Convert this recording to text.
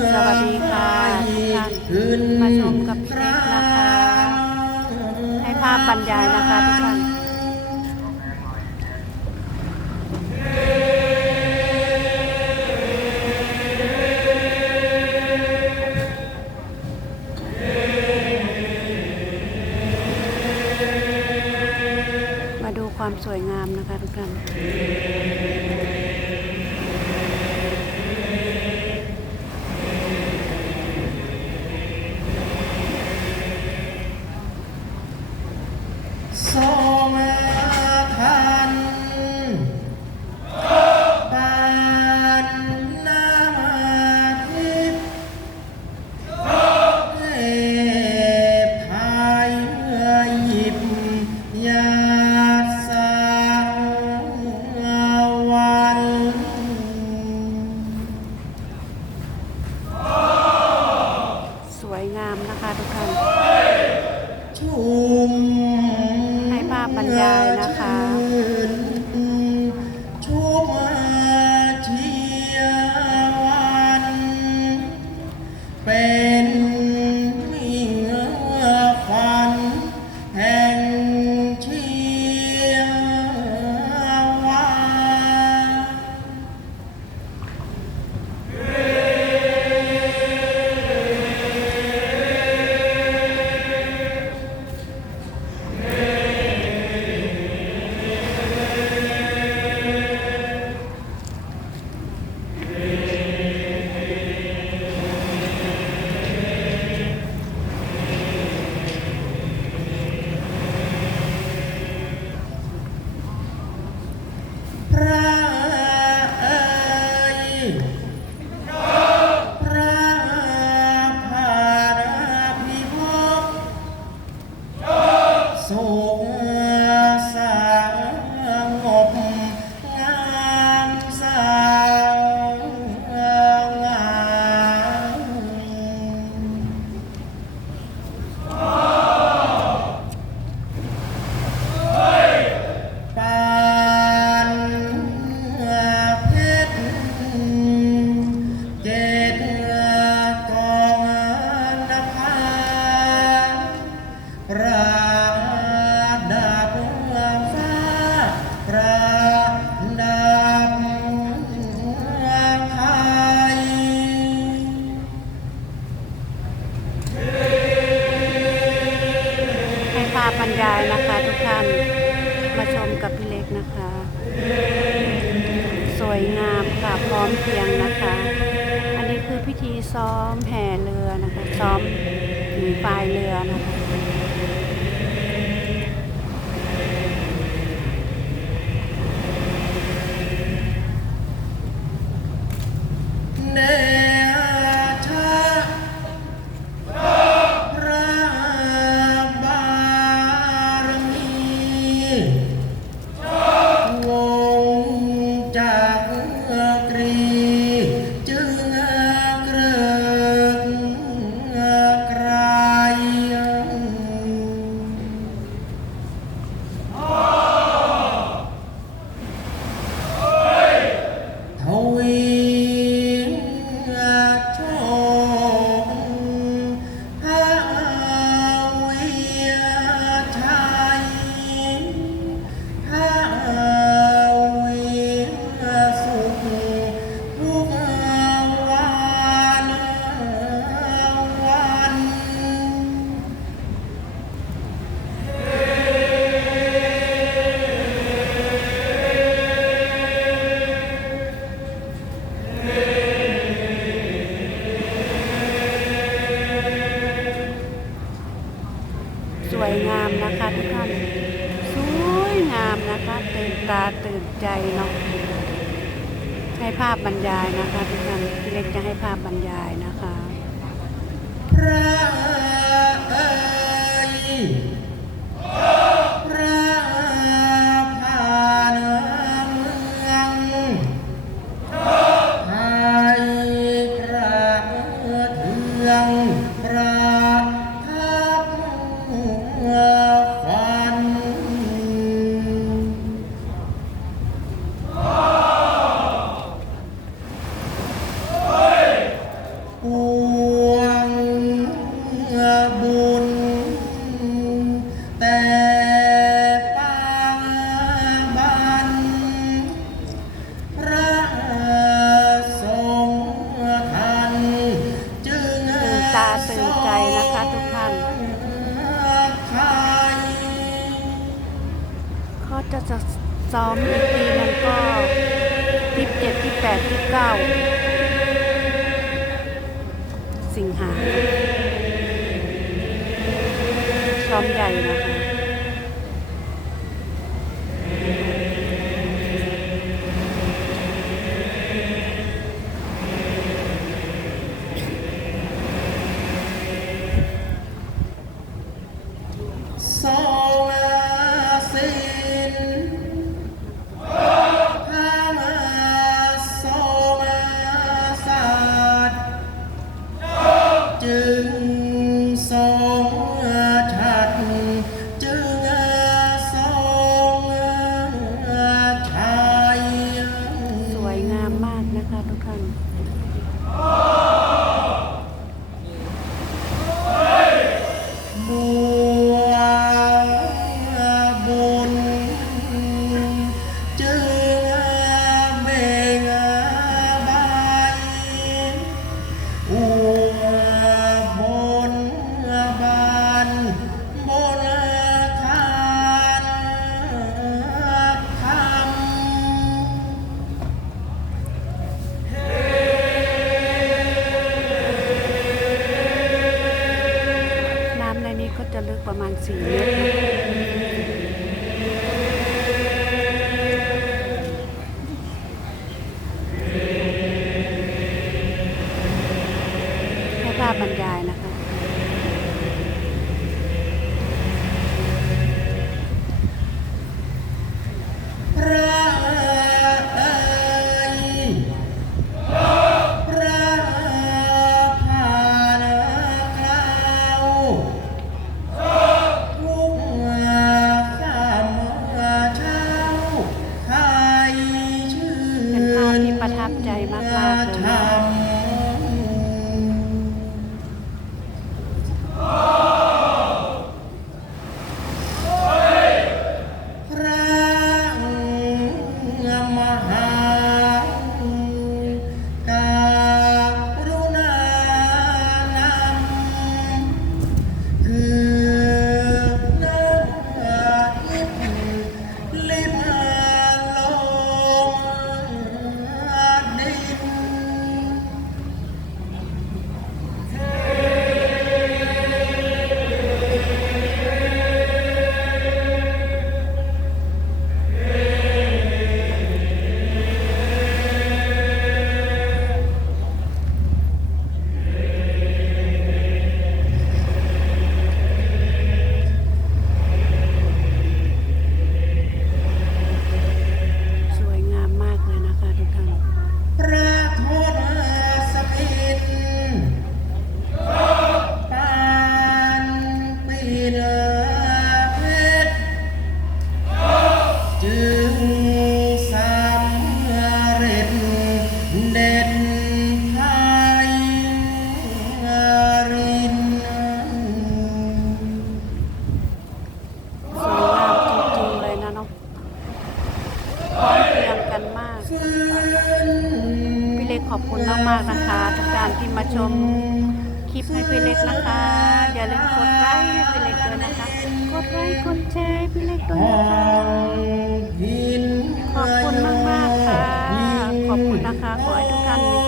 สวัสดีค่ะทุกท่านมาชมกับพี่เล็กนะคะ ให้ภาพบรรยายนะคะทุกท่านมาดูความสวยงามนะคะทุกท่าน ล็กนะคะ สวยงามค่ะพร้อมเพรียงนะคะ อันนี้คือพิธีซ้อมแห่เรือนะคะ ซ้อมถือปลายเรือนะคะ นะคะทุกท่านสวยงามนะคะตื่นตาตื่นใจเนาะให้ภาพบรรยายนะคะทุกท่านพี่เล็กจะให้ภาพบรรยายนะคะพระ ตาตื่นใจนะคะทุกท่าน เขาจะจะซ้อมอีกทีนั้นก็ที่เจ็ดที่แปดที่เก้าสิงหาซ้อมใหญ่นะคะ ลึ เด่นไทยรินสวยงามจริงๆเลยนะเนาะพร้อมเพรียงกันมากฟื้นพี่เล็กขอบคุณมากๆนะคะ ทุกการที่มาชมคลิปให้พี่เล็กนะคะ อย่าลืมกดไลค์ให้พี่เล็กด้วยนะคะ กดไลค์กดแชร์ให้พี่เล็กด้วยนะคะขอบคุณมากๆค่ะ ขอบคุณนะคะ ขอให้ทุกท่านมี